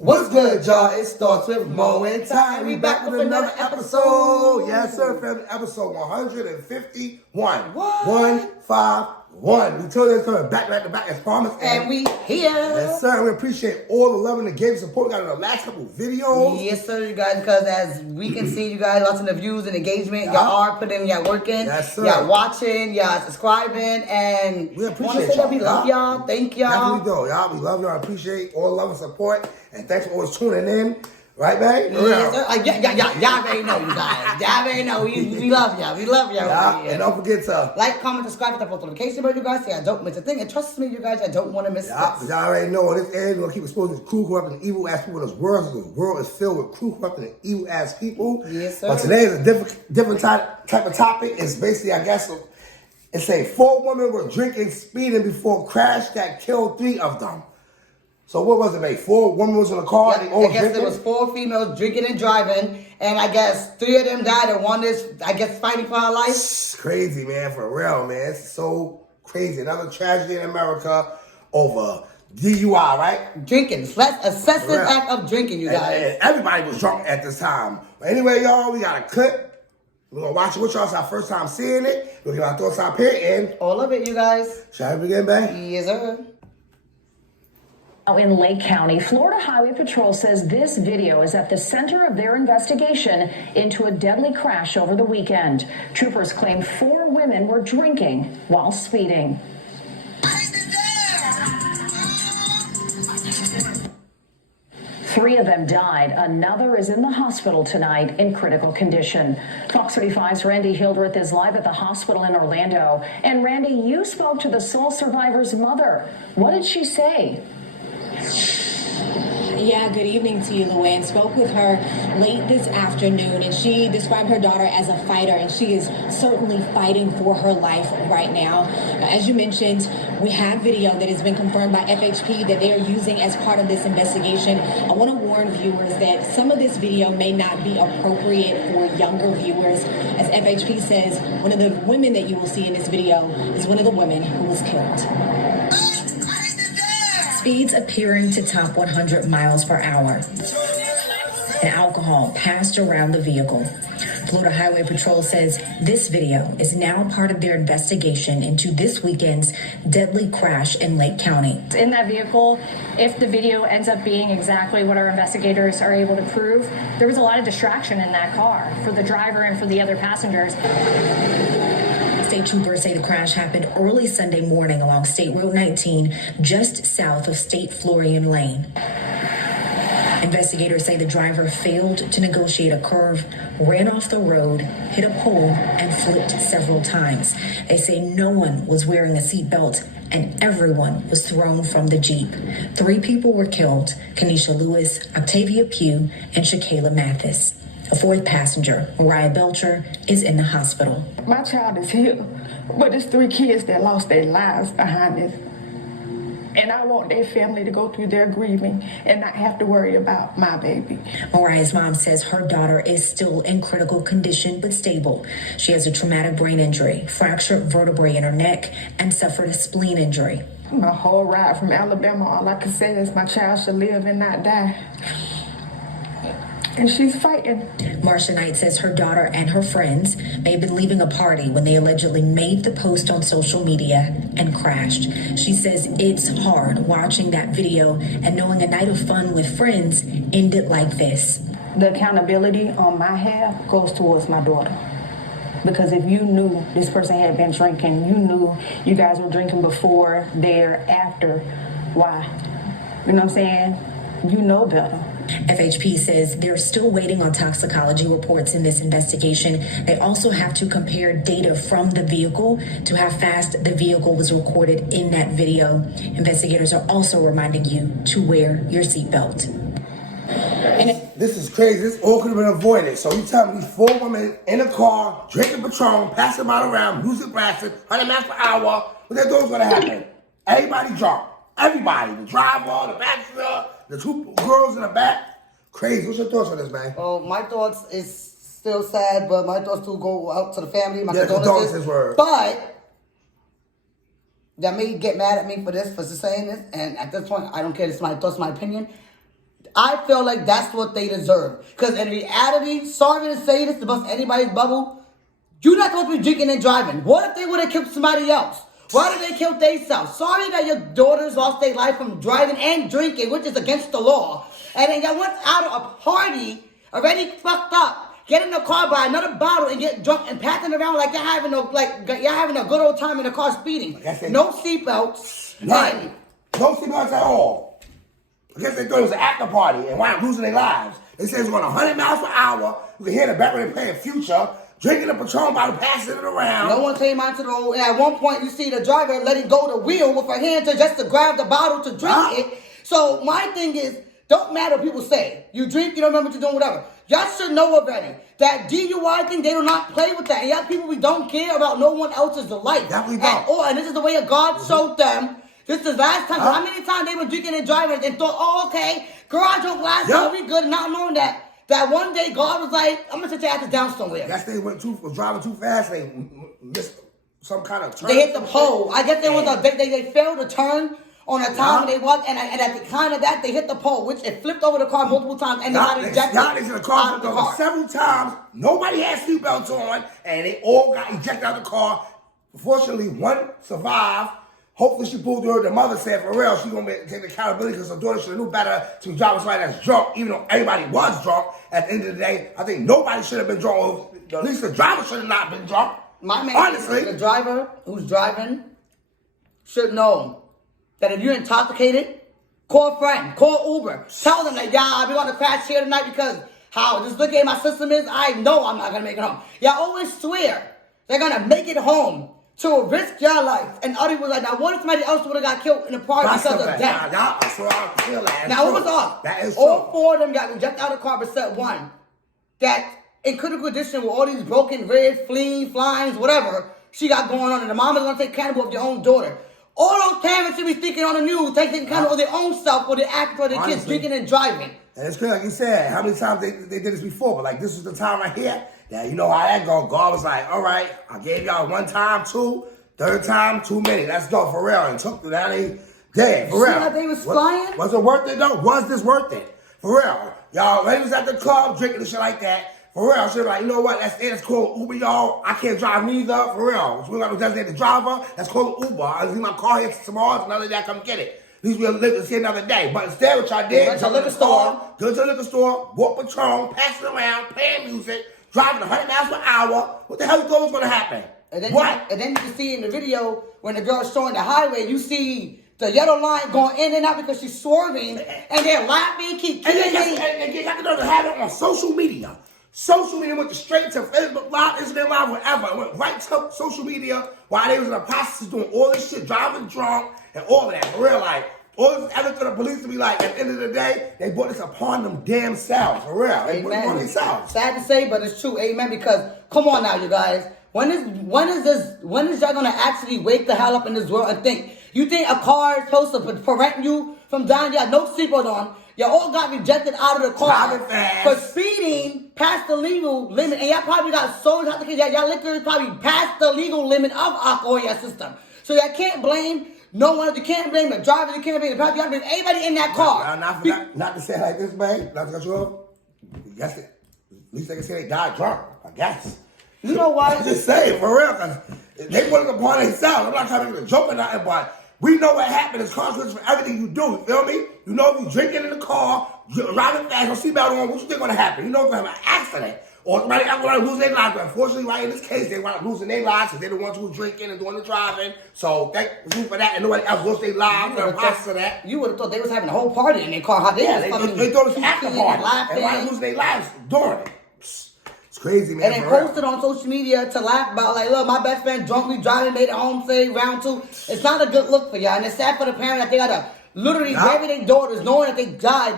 What's good, y'all? It starts with Mo and Ty. We back with another episode. Yes, sir, family. Episode 151. What? 151. We told you it's coming back to back as promised. And we here. Yes, sir. We appreciate all the love and the game support we got in the last couple videos. Yes, sir, you guys. Because as we can see, you guys watching the views and engagement. Y'all are putting y'all work in. Yes, sir. Y'all watching. Y'all subscribing. And We appreciate want to say that we y'all. love y'all. Thank y'all. Definitely do, y'all. We love y'all. Appreciate all the love and support. And thanks for always tuning in. Right, babe? Yes, sir. Y'all already know, you guys. Y'all already know. We love y'all. We love y'all. Yeah. And don't forget to like, comment, subscribe, hit the post notification bell, you guys. See, I don't miss a thing. And trust me, you guys, I don't want to miss this. Y'all already know on this end, we're going to keep exposing these cruel, corrupt, and evil ass people in this world. So the world is filled with cruel, corrupt, and evil ass people. Yes, sir. But today is a different type of topic. It's basically, I guess, it's saying 4 women were drinking, speeding before a crash that killed 3 of them. So what was it, mate? 4 women was in the car. Yep, I guess there was 4 females drinking and driving, and I guess 3 of them died, and one is, I guess, fighting for her life. It's crazy, man, for real, man. It's so crazy. Another tragedy in America over DUI, right? Drinking, excessive act of drinking, you guys. And everybody was drunk at this time. But anyway, y'all, we got a clip. We're going to watch it with y'all. It's our first time seeing it. We'll give our thoughts up here, and All of it, you guys. shall we begin, babe? Yes, sir. In Lake County, Florida Highway Patrol says this video is at the center of their investigation into a deadly crash over the weekend. Troopers claim 4 women were drinking while speeding. 3 of them died. Another is in the hospital tonight in critical condition. Fox 35's Randy Hildreth is live at the hospital in Orlando. And Randy, you spoke to the sole survivor's mother. What did she say? Yeah, good evening to you, Luann. Spoke with her late this afternoon, and she described her daughter as a fighter, and she is certainly fighting for her life right now. As you mentioned, we have video that has been confirmed by FHP that they are using as part of this investigation. I want to warn viewers that some of this video may not be appropriate for younger viewers. As FHP says, one of the women that you will see in this video is one of the women who was killed. Speeds appearing to top 100 miles per hour. And alcohol passed around the vehicle. Florida Highway Patrol says this video is now part of their investigation into this weekend's deadly crash in Lake County. In that vehicle, if the video ends up being exactly what our investigators are able to prove, there was a lot of distraction in that car for the driver and for the other passengers. State troopers say the crash happened early Sunday morning along State Road 19, just south of State Florian Lane. Investigators say the driver failed to negotiate a curve, ran off the road, hit a pole, and flipped several times. They say no one was wearing a seatbelt and everyone was thrown from the Jeep. 3 people were killed: Kenesha Lewis, Octavia Pugh, and Shakayla Mathis. A 4th passenger, Mariah Belcher, is in the hospital. My child is here, but it's 3 kids that lost their lives behind this. And I want their family to go through their grieving and not have to worry about my baby. Mariah's mom says her daughter is still in critical condition but stable. She has a traumatic brain injury, fractured vertebrae in her neck, and suffered a spleen injury. My whole ride from Alabama, all I can say is my child should live and not die. And she's fighting. Marcia Knight says her daughter and her friends may have been leaving a party when they allegedly made the post on social media and crashed. She says it's hard watching that video and knowing a night of fun with friends ended like this. The accountability on my half goes towards my daughter. Because if you knew this person had been drinking, you knew you guys were drinking before, there, after, why? You know what I'm saying? You know better. FHP says they're still waiting on toxicology reports in this investigation. They also have to compare data from the vehicle to how fast the vehicle was recorded in that video. Investigators are also reminding you to wear your seatbelt. This is crazy. This all could have been avoided. So you tell me 4 women in a car, drinking Patron, passing out around, music blasting, 100 miles per hour. What they thought was going to happen? Everybody drunk. Everybody. The driver, the passenger, the 2 girls in the back. Crazy. What's your thoughts on this, man? Well, my thoughts is still sad, but my thoughts do go out to the family. My condolences were. But y'all may get mad at me for saying this, and at this point, I don't care. It's my thoughts, my opinion. I feel like that's what they deserve. Because in reality, sorry to say this to bust anybody's bubble, you're not supposed to be drinking and driving. What if they would have killed somebody else? Why did they kill themselves? Sorry that your daughters lost their life from driving and drinking, which is against the law. And then y'all went out of a party, already fucked up, get in the car, buy another bottle, and get drunk and passing around like you're having a good old time in the car speeding. No seatbelts. None. No seatbelts at all. I guess they thought it was an after party and wound up losing their lives. They said it's going 100 miles per hour. You can hear the background playing Future, drinking a Patron bottle, passing it around. No one came onto the road, and at one point you see the driver letting go the wheel with her hand just to grab the bottle to drink it. So my thing is, don't matter what people say. You drink, you don't remember what you're doing, whatever. Y'all should know already that DUI thing, they do not play with that. And y'all people, we don't care about no one else's life. Definitely don't. At all. And this is the way that God showed them. This is the last time. How many times they were drinking and driving and thought, oh, okay, girl, I drunk last time, we good, not knowing that one day God was like, I'm going to sit your ass down somewhere. Guess they was driving too fast. They missed some kind of turn. They hit the pole. I guess they failed to turn on a time they was, and at the time of that, they hit the pole, which it flipped over the car multiple times, and they got ejected out of the car several times. Nobody had seatbelts on, and they all got ejected out of the car. Fortunately, one survived. Hopefully, she pulled through. The mother said, for real, she's going to take accountability because her daughter should have knew better to drive somebody that's drunk, even though everybody was drunk. At the end of the day, I think nobody should have been drunk. At least the driver should have not been drunk. My man, honestly, the driver who's driving should know that if you're intoxicated, call a friend, call Uber. Tell them that, yeah, we're going to crash here tonight because how this look at my system is, I know I'm not going to make it home. Y'all always swear they're going to make it home to risk your life. And other people like, now what if somebody else would have got killed in the party because of that? Now what was off? That is all true. 4 of them got rejected out of the car except one. That in critical condition with all these broken ribs, fleas, flies, whatever she got going on. And the mom is going to take care of your own daughter. All those parents should be speaking on the news, taking care of their own self or they're acting for their kids, drinking and driving. And it's crazy, like you said, how many times they did this before, but like this was the time right here. Yeah, you know how that go. God was like, all right, I gave y'all 1 time, 2, 3rd time, too many. Let's go for real. And took them down there dead, for real. See how they was flying? Was it worth it though? Was this worth it? For real. Y'all, when was at the club drinking and shit like that, for real, she was like, you know what, that's it, let's call Uber, y'all. I can't drive neither, for real. So we got no designated driver, let's call Uber. I'll leave my car here tomorrow, another day I come get it. At least we'll live to see another day. But instead, what y'all did, go to the liquor store, bought Patron, passing around, playing music, driving 100 miles per hour. What the hell you thought was going to happen? And then what? And then you can see in the video, when the girl's showing the highway, you see the yellow line going in and out because she's swerving, and they're laughing, keep killing me. And you got to have it on social media. Social media went straight to Facebook Live, Instagram Live, whatever. It went right to social media while they was in the process of doing all this shit, driving drunk and all of that. For real, like, all this evidence for the police to be like, at the end of the day, they brought this upon them damn selves. For real. They brought it upon themselves. Sad to say, but it's true. Amen. Because, come on now, you guys. When is y'all gonna actually wake the hell up in this world and think? You think a car is supposed to prevent you from dying? You got no seatbelt on. You all got rejected out of the car for speeding past the legal limit. And y'all probably got so intoxicated. Y'all literally probably past the legal limit of alcohol in your system. So y'all can't blame no one. You can't blame the driver. You can't blame the passenger. You can't blame anybody in that car. Not to say it like this, man. Not to cut you off. Yes, at least they can say they died drunk. I guess. You know what? I'm just saying, for real, because they put it upon themselves. I'm not trying to make a joke or nothing, but we know what happened. There's consequences for everything you do. You feel me? You know if you're drinking in the car, you're driving fast, no seatbelt on, what you think going to happen? You know if you have an accident or somebody else going to lose their lives. But unfortunately, right in this case, they wind up losing their lives because they're the ones who were drinking and doing the driving. So thank you for that. And nobody else lost their lives in the process of that. You would have thought they was having a whole party in their car. How they thought it was after party. And wind up losing their lives during it. It's crazy, man. And they posted on social media to laugh about, like, look, my best friend drunk me driving, made it home safe, round 2. It's not a good look for y'all. And it's sad for the parents that they got to literally bury their daughters knowing that they died,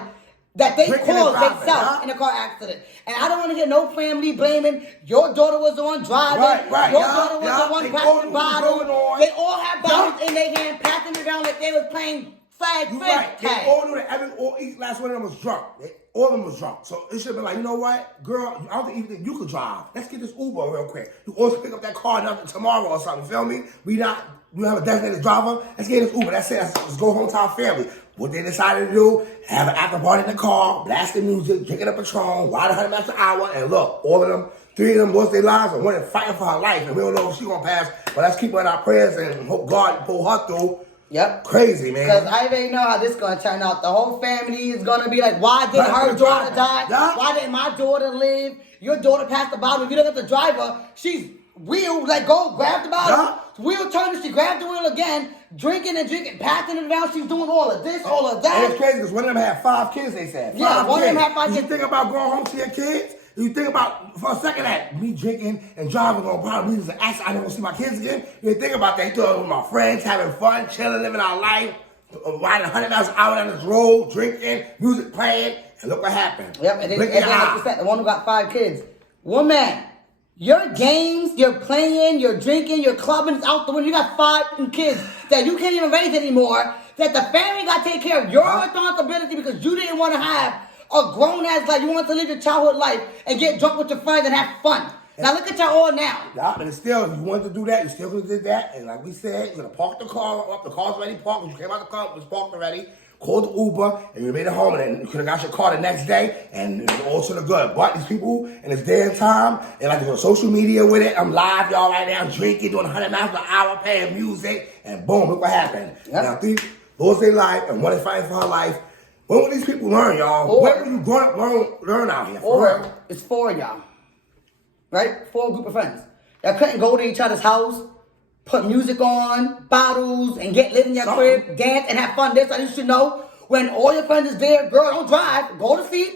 that they caused themselves in a car accident. And I don't want to hear no family blaming your daughter was the one driving, your daughter was the one passing bottles. They all have bottles in their hand, passing it around like they was playing flag fish tag. They all knew that each last one of them was drunk. All of them was drunk. So it should have been like, you know what, girl, I don't think even you could drive. Let's get this Uber real quick. You also pick up that car tomorrow or something, feel me? We have a designated driver. Let's get this Uber. That's it. Let's go home to our family. what they decided to do, have an after party in the car, blasting music, drinking a Patron, riding 100 miles an hour, and look, all of them, 3 of them lost their lives and one is fighting for her life, and we don't know if she's gonna pass, but let's keep her in our prayers and hope God pull her through. Yep. Crazy, man. Because I already know how this is going to turn out. The whole family is going to be like, why did her daughter die? Yeah. Why didn't my daughter live? Your daughter passed the bottle. If you look at the driver, she's wheel, like, go grab the bottle. Wheel turns, she grabbed the wheel again, drinking, passing it around. She's doing all of this, all of that. And it's crazy because one of them had 5 kids, they said. Yeah, one of them had 5 kids. You think about going home to your kids? You think about, for a second, that me drinking and driving on probably lead to an accident. I never see my kids again. You think about that. You thought with my friends, having fun, chilling, living our life, riding 100 miles an hour down this road, drinking, music playing, and look what happened. Yep, and then like you said, the one who got 5 kids. Woman, your games, you're playing, you're drinking, you're clubbing, it's out the window. You got 5 kids that you can't even raise anymore, that the family got to take care of your responsibility because you didn't want to have a grown-ass life. You want to live your childhood life and get drunk with your friends and have fun. Now look at y'all all now. Yeah, but it's still, if you wanted to do that, you still could have did that. And like we said, you're going to park the car up. The car's already parked. When you came out the car, it was parked already. Called the Uber, and you made it home, and then you could have got your car the next day, and it was all to the good. But these people, in this day and time, they like to go on social media with it. I'm live, y'all, right now, drinking, doing 100 miles per hour, playing music, and boom, look what happened. Yep. Now, 3 lost their life, and 1 is fighting for her life. When will these people learn, y'all? When will you grow up learn out here? Or it's 4 of y'all, right? 4 group of friends. Y'all couldn't go to each other's house, put music on, bottles, and live in your crib, dance, and have fun. This, I you should know. When all your friends is there, girl, don't drive, go to sleep.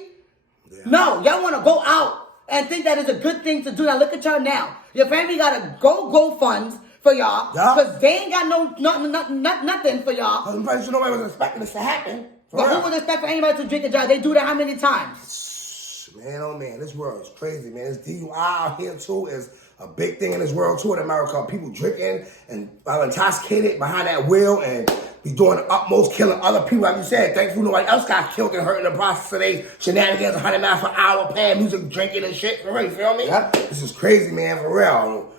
Yeah. No, y'all want to go out and think that is a good thing to do. Now look at y'all now. Your family got to go funds for y'all because they ain't got nothing for y'all. Because nobody was expecting this to happen. But who would expect for anybody to drink and drive? They do that how many times? Man, oh man, this world is crazy, man. This DUI out here too is a big thing in this world too in America. People drinking and intoxicated behind that wheel and be doing the utmost, killing other people. Like you said, thankfully nobody else got killed and hurt in the process of their shenanigans, 100 miles per hour, playing music, drinking and shit. For real, you feel me? Yep. This is crazy, man, for real.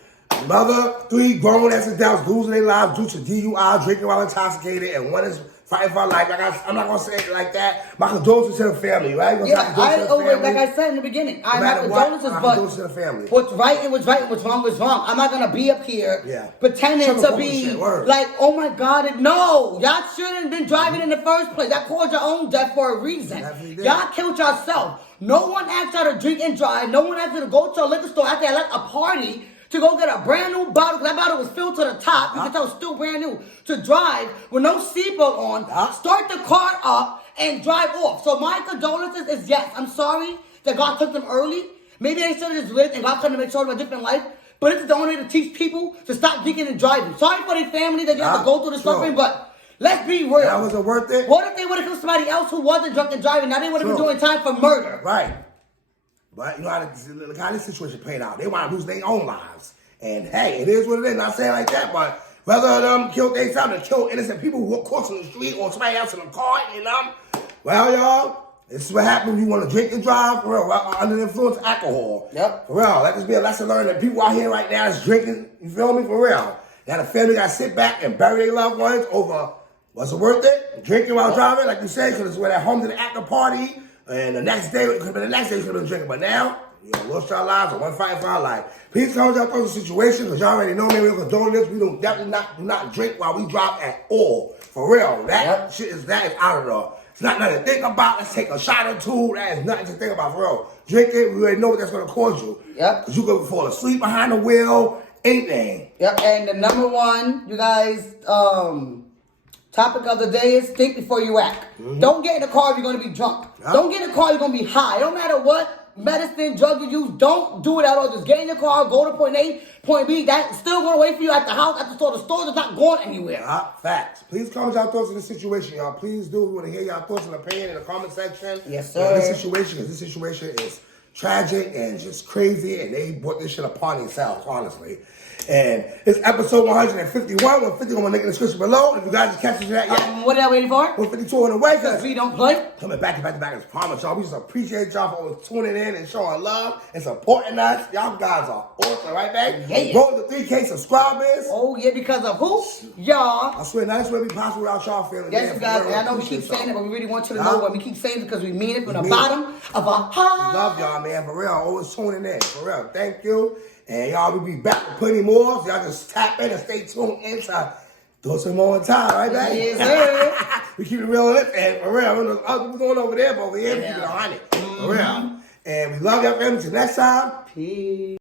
Mother, 3 grown-ass adults losing their lives due to DUI, drinking while intoxicated, and 1 is fighting for her life. I'm not going to say it like that. My condolences to the family, right? Yeah, like I said in the beginning, I have condolences, but to the family. What's right and what's right and what's wrong was wrong. I'm not going to be up here pretending to be like, oh my God, no. Y'all shouldn't have been driving in the first place. That caused your own death for a reason. Y'all killed yourself. No one asked y'all to drink and drive. No one asked you to go to a liquor store after a party to go get a brand new bottle, because that bottle was filled to the top. You can tell it's still brand new. To drive with no seatbelt on, start the car up, and drive off. So my condolences is yes. I'm sorry that God took them early. Maybe they should have just lived and God could have made sure of a different life. But this is the only way to teach people to stop drinking and driving. Sorry for their family that you have to go through the suffering, but let's be real. That wasn't worth it. What if they would have killed somebody else who wasn't drunk and driving? Now they would have been doing time for murder. Right. But you know how this situation played out. They want to lose their own lives. And hey, it is what it is. Not saying like that, but whether them killed themselves and killed innocent people who walk crossing the street or somebody else in a car, you know. Well, y'all, this is what happens when you want to drink and drive, for real, under the influence of alcohol. Yep. For real, let this be a lesson learned that people out here right now is drinking, you feel me, for real. Now the family got to sit back and bury their loved ones over, was it worth it? Drinking while driving, like you said, because we're at home to the after party, and the next day, it could have been the next day, you could have been drinking, but now, you know, lost our lives and 1 fighting for our life. Please come y'all through the situation, because y'all already know, man, we don't condone this. We don't definitely do not drink while we drive at all. For real. That shit is out of there. It's not nothing to think about. Let's take a shot or 2. That is nothing to think about, for real. Drinking, we already know what that's going to cause you. Yep. Because you could fall asleep behind the wheel, anything. Yep, and the number 1, you guys, topic of the day is think before you act. Mm-hmm. Don't get in the car if you're going to be drunk. Yep. Don't get in the car if you're going to be high. It don't matter what medicine, drug you use, don't do it at all. Just get in your car, go to point A, point B. That's still going to wait for you at the house, at the store. The store is not going anywhere. Facts. Please comment y'all thoughts on this situation, y'all. Please do. We want to hear y'all thoughts and opinion in the comment section. Yes, sir. This situation is tragic and just crazy, and they brought this shit upon themselves, honestly. And it's episode 151. 151 will link in the description below. If you guys just catch that yet, What are y'all waiting for? 152 on the way, Because we don't play. coming back to back to back, as promised, y'all. We just appreciate y'all for always tuning in and showing love and supporting us. Y'all guys are awesome, right, babe? Yeah. Roll to 3K subscribers. Oh, yeah, because of who? Y'all. I swear, that's where we possible without y'all feeling. Yes, you guys. And I know we keep saying it, but we really want you to know when we keep saying it because we mean it from the bottom of our heart. Love y'all, man. For real. Always tuning in. For real. Thank you. And y'all will be back with plenty more. So y'all just tap in and stay tuned in to do some more time, right, babe? Yes, sir. We keep it real lit, and for real. I don't know what's going over there, but over here, we keep it 100. For real. And we love y'all, family. Till next time. Peace.